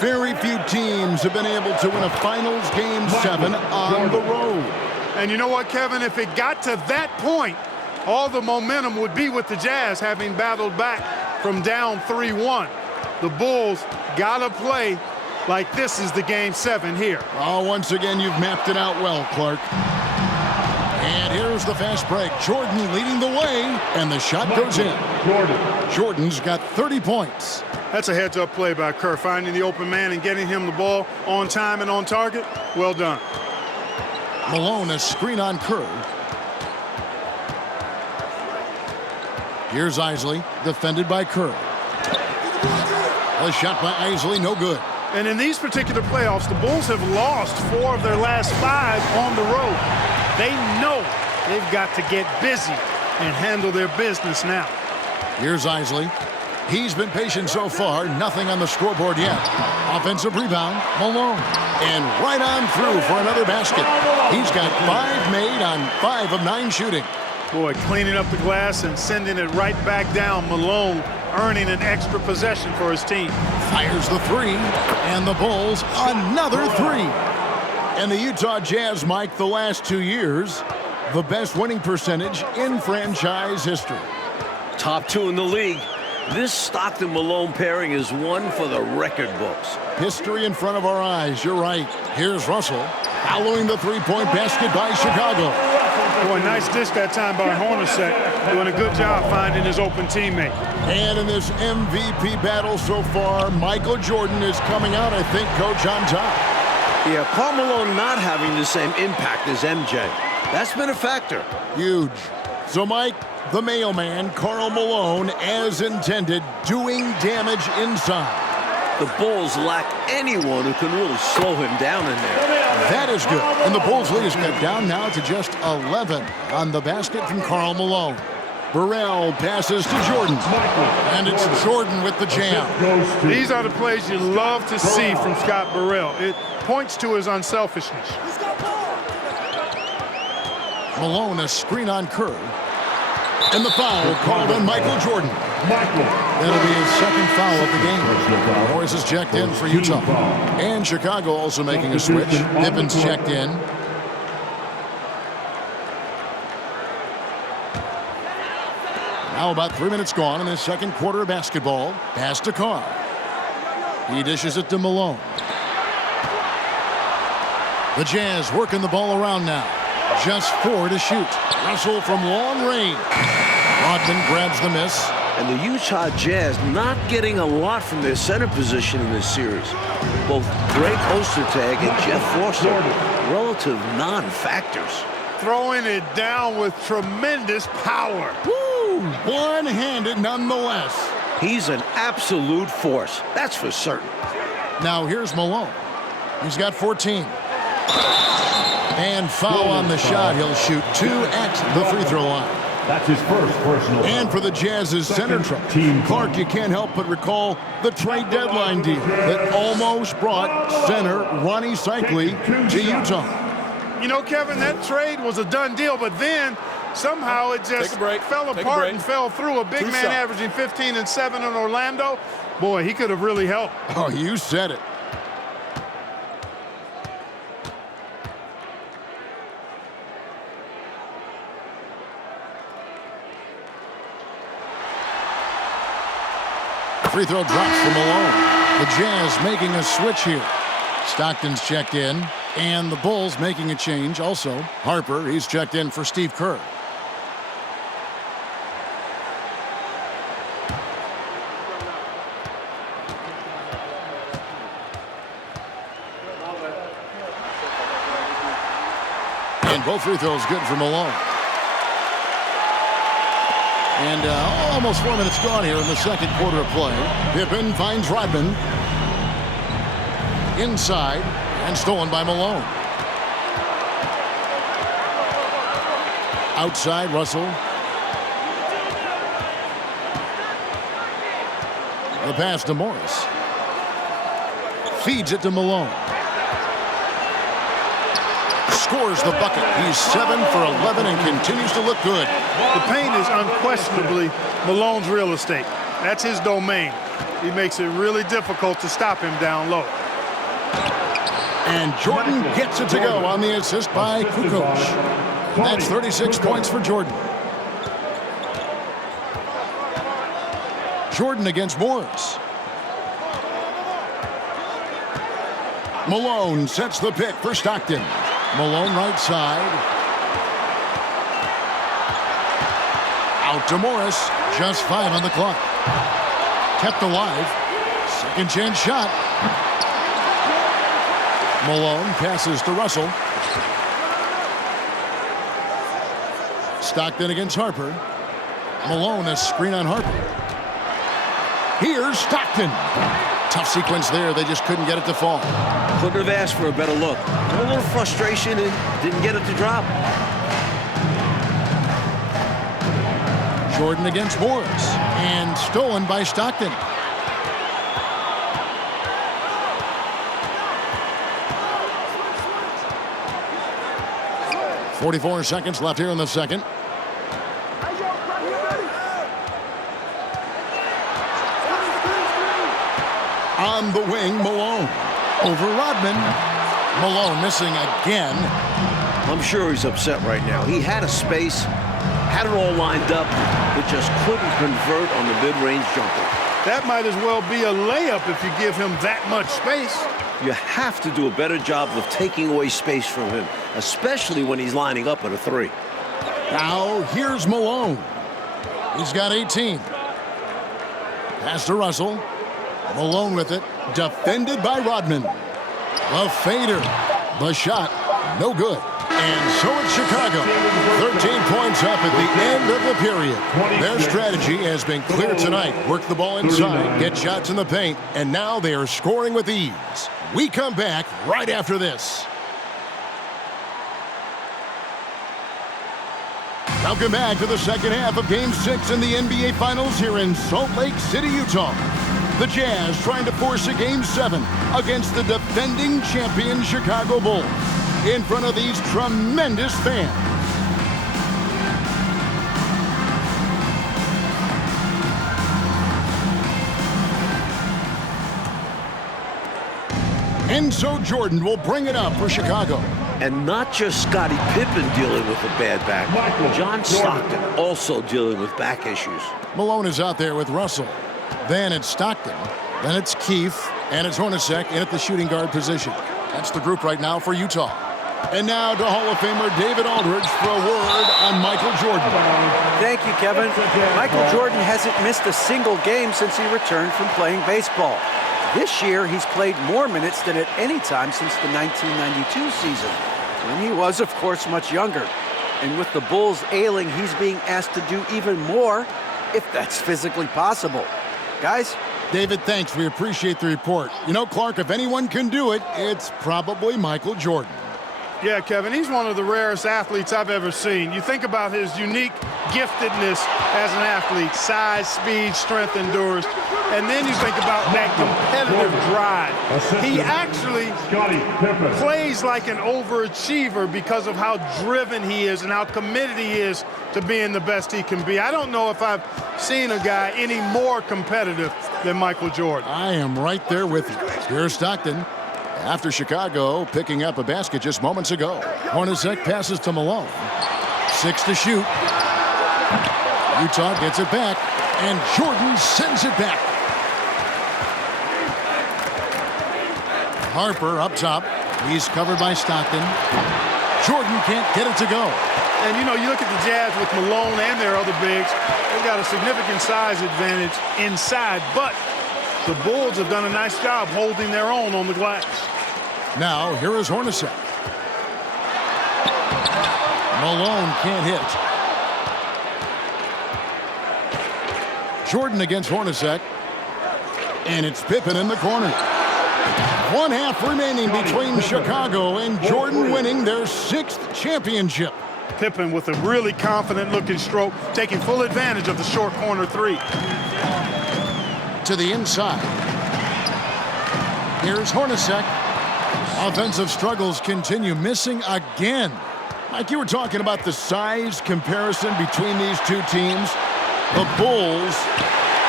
Very few teams have been able to win a Finals Game 7 on the road. And you know what, Kevin? If it got to that point, all the momentum would be with the Jazz having battled back from down 3-1. The Bulls got to play like this is the Game 7 here. Oh, once again, you've mapped it out well, Clark. And here's the fast break. Jordan leading the way, and the shot goes in. Jordan's got 30 points. That's a heads-up play by Kerr, finding the open man and getting him the ball on time and on target. Well done. Malone, a screen on Kerr. Here's Isley, defended by Kerr. A shot by Isley, no good. And in these particular playoffs, the Bulls have lost 4 of their last 5 on the road. They know they've got to get busy and handle their business now. Here's Isley. He's been patient so far. Nothing on the scoreboard yet. Offensive rebound, Malone. And right on through for another basket. He's got 5 made on 5 of 9 shooting. Boy, cleaning up the glass and sending it right back down. Malone earning an extra possession for his team. Fires the 3, and the Bulls another 3. And the Utah Jazz, Mike, the last 2 years, the best winning percentage in franchise history. Top 2 in the league. This Stockton-Malone pairing is one for the record books. History in front of our eyes, you're right. Here's Russell, following the three-point basket by Chicago. Boy, nice dish that time by Hornacek, doing a good job finding his open teammate. And in this MVP battle so far, Michael Jordan is coming out, I think, Coach, on top. Yeah, Karl Malone not having the same impact as MJ. That's been a factor. Huge. So, Mike, the mailman, Karl Malone, as intended, doing damage inside. The Bulls lack anyone who can really slow him down in there. That is good. And the Bulls' lead is cut down now to just 11 on the basket from Karl Malone. Burrell passes to Jordan. And it's Jordan with the jam. These are the plays you love to see from Scott Burrell. It points to his unselfishness. Malone, a screen on Kerr. And the foul called on Michael Jordan. That'll be his second foul of the game. Morris is checked in for Utah. And Chicago also making a switch. Pippin's checked in. Now about 3 minutes gone in the second quarter of basketball. Pass to Carr. He dishes it to Malone. The Jazz working the ball around now. Just 4 to shoot. Russell from long range. Rodman grabs the miss. And the Utah Jazz not getting a lot from their center position in this series. Both Greg Ostertag and Jeff Forster, relative non-factors. Throwing it down with tremendous power. Woo! One-handed nonetheless. He's an absolute force, that's for certain. Now here's Malone. He's got 14. And foul on the shot. He'll shoot 2 at the free throw line. That's his first personal. And for the Jazz's center trouble, Clark, you can't help but recall the trade deadline deal that almost brought center Ronnie Cycli to Utah. You know, Kevin, that trade was a done deal, but then somehow it just fell apart and fell through. A big man averaging 15 and 7 in Orlando. Boy, he could have really helped. Oh, you said it. Free throw drops for Malone. The Jazz making a switch here. Stockton's checked in, and the Bulls making a change also. Harper, he's checked in for Steve Kerr. And both free throws good for Malone. And almost 4 minutes gone here in the second quarter of play. Pippen finds Rodman. Inside and stolen by Malone. Outside, Russell. The pass to Morris. Feeds it to Malone. Scores the bucket. He's 7 for 11 and continues to look good. The paint is unquestionably Malone's real estate. That's his domain. He makes it really difficult to stop him down low. And Jordan gets it to go on the assist by Kukoc. That's 36 points for Jordan. Jordan against Morris. Malone sets the pick for Stockton. Malone right side. Out to Morris. Just 5 on the clock. Kept alive. Second chance shot. Malone passes to Russell. Stockton against Harper. Malone a screen on Harper. Here's Stockton. Tough sequence there. They just couldn't get it to fall. Couldn't have asked for a better look. A little frustration and didn't get it to drop. Jordan against Morris. And stolen by Stockton. .44 seconds left here in the second. On the wing, Malone. Over Rodman. Malone missing again. I'm sure he's upset right now. He had a space, had it all lined up, but just couldn't convert on the mid-range jumper. That might as well be a layup if you give him that much space. You have to do a better job of taking away space from him, especially when he's lining up at a 3. Now, here's Malone. He's got 18. Pass to Russell. Malone with it. Defended by Rodman. The fader. The shot. No good. And so it's Chicago. 13 points up at the end of the period. Their strategy has been clear tonight. Work the ball inside, get shots in the paint, and now they are scoring with ease. We come back right after this. Welcome back to the second half of Game 6 in the NBA Finals here in Salt Lake City, Utah. The Jazz trying to force a Game 7 against the defending champion Chicago Bulls in front of these tremendous fans. And so Jordan will bring it up for Chicago. And not just Scottie Pippen dealing with a bad back. John Stockton also dealing with back issues. Malone is out there with Russell. Then it's Stockton. Then it's Keefe. And it's Hornacek in at the shooting guard position. That's the group right now for Utah. And now to Hall of Famer David Aldridge for a word on Michael Jordan. Thank you, Kevin. Michael Jordan hasn't missed a single game since he returned from playing baseball. This year, he's played more minutes than at any time since the 1992 season, when he was, of course, much younger. And with the Bulls ailing, he's being asked to do even more, if that's physically possible. Guys? David, thanks. We appreciate the report. You know, Clark, if anyone can do it, it's probably Michael Jordan. Yeah, Kevin, he's one of the rarest athletes I've ever seen. You think about his unique giftedness as an athlete, size, speed, strength, endurance, and then you think about that competitive drive. He actually plays like an overachiever because of how driven he is and how committed he is to being the best he can be. I don't know if I've seen a guy any more competitive than Michael Jordan. I am right there with you. Here's Stockton. After Chicago picking up a basket just moments ago. Hornacek passes to Malone. 6 to shoot. Utah gets it back, and Jordan sends it back. Harper up top. He's covered by Stockton. Jordan can't get it to go. And, you know, you look at the Jazz with Malone and their other bigs, they've got a significant size advantage inside, but the Bulls have done a nice job holding their own on the glass. Now, here is Hornacek. Malone can't hit. Jordan against Hornacek. And it's Pippen in the corner. 1 half remaining between Chicago and Jordan winning their 6th championship. Pippen with a really confident-looking stroke, taking full advantage of the short corner 3. To the inside. Here's Hornacek. Offensive struggles continue, missing again. Mike, you were talking about the size comparison between these two teams. The Bulls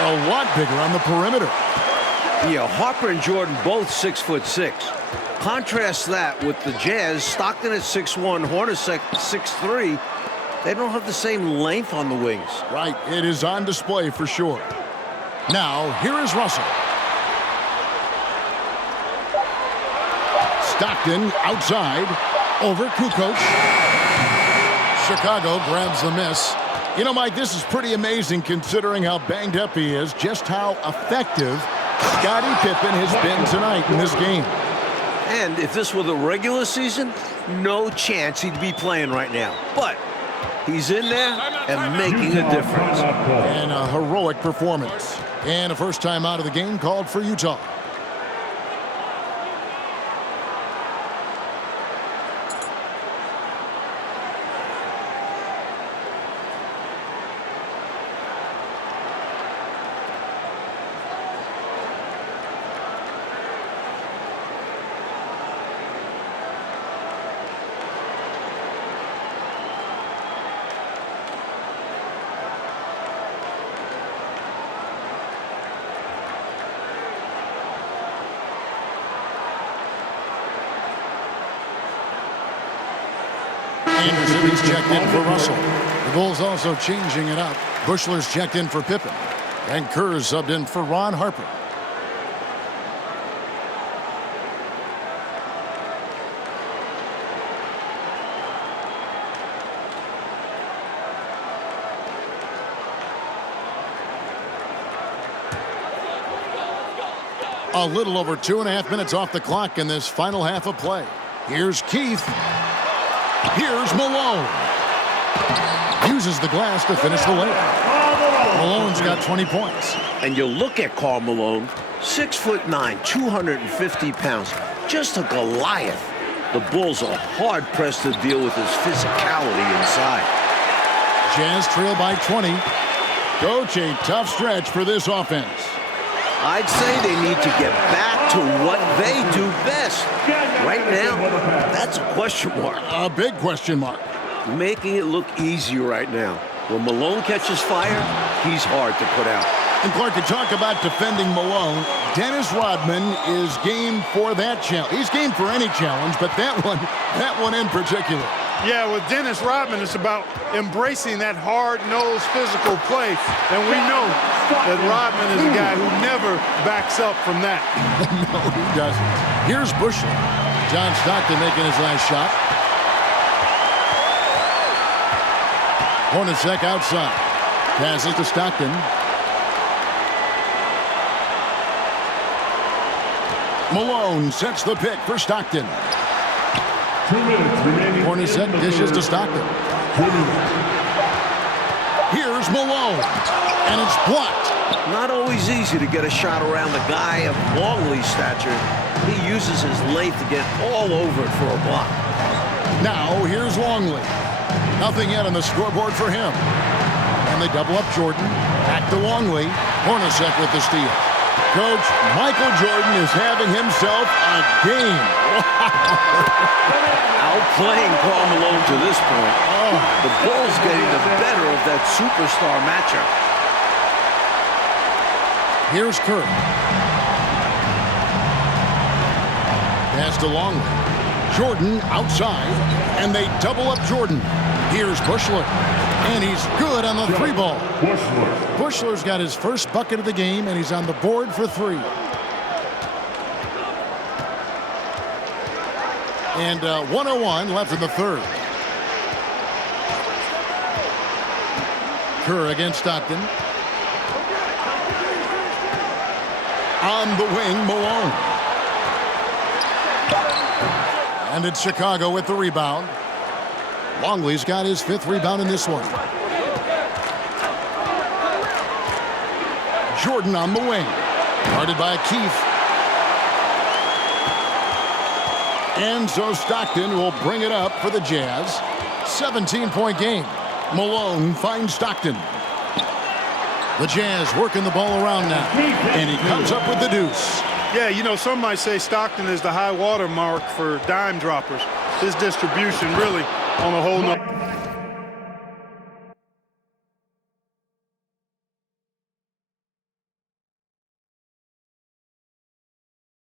are a lot bigger on the perimeter. Yeah, Harper and Jordan both 6'6". Contrast that with the Jazz, Stockton at 6'1", Hornacek 6'3". They don't have the same length on the wings. Right, it is on display for sure. Now, here is Russell. Stockton outside, over Kukoc. Chicago grabs the miss. You know, Mike, this is pretty amazing considering how banged up he is, just how effective Scottie Pippen has been tonight in this game. And if this were the regular season, no chance he'd be playing right now. But he's in there and making a difference. And a heroic performance. And a first time out of the game called for Utah. Anderson is checked in for Russell. The Bulls also changing it up. Bushler's checked in for Pippen. And Kerr's subbed in for Ron Harper. A little over 2.5 minutes off the clock in this final half of play. Here's Keith. Here's Malone. Uses the glass to finish the layup. Malone's got 20 points. And you look at Karl Malone, 6'9", 250 pounds, just a Goliath. The Bulls are hard-pressed to deal with his physicality inside. Jazz trail by 20. Coach, a tough stretch for this offense. I'd say they need to get back to what they do best. Right now, that's a question mark. A big question mark. Making it look easy right now. When Malone catches fire, he's hard to put out. And Clark, to talk about defending Malone, Dennis Rodman is game for that challenge. He's game for any challenge, but that one in particular. Yeah, with Dennis Rodman, it's about embracing that hard-nosed physical play. And we know that Rodman is a guy who never backs up from that. No, he doesn't. Here's Bushler. John Stockton making his last shot. Hornacek outside. Passes to Stockton. Malone sets the pick for Stockton. 2 minutes remaining. Hornacek dishes to Stockton. Here's Malone. And it's blocked. Not always easy to get a shot around the guy of Longley's stature. He uses his length to get all over it for a block. Now here's Longley. Nothing yet on the scoreboard for him. And they double up Jordan. Back to Longley. Hornacek with the steal. Coach, Michael Jordan is having himself a game. Outplaying Karl Malone to this point. The Bulls getting the better of that superstar matchup. Here's Kerr. Pass to Longley. Jordan outside, and they double up Jordan. Here's Bushler, and he's good on the three ball. Bushler's got his first bucket of the game, and he's on the board for 3. And 1:01 left in the third. Kerr against Stockton. On the wing, Malone. And it's Chicago with the rebound. Longley's got his 5th rebound in this one. Jordan on the wing. Guarded by Keith. And so Stockton will bring it up for the Jazz. 17-point game. Malone finds Stockton. The Jazz working the ball around now. And he comes up with the deuce. Yeah, you know, some might say Stockton is the high water mark for dime droppers. His distribution really on a whole nother.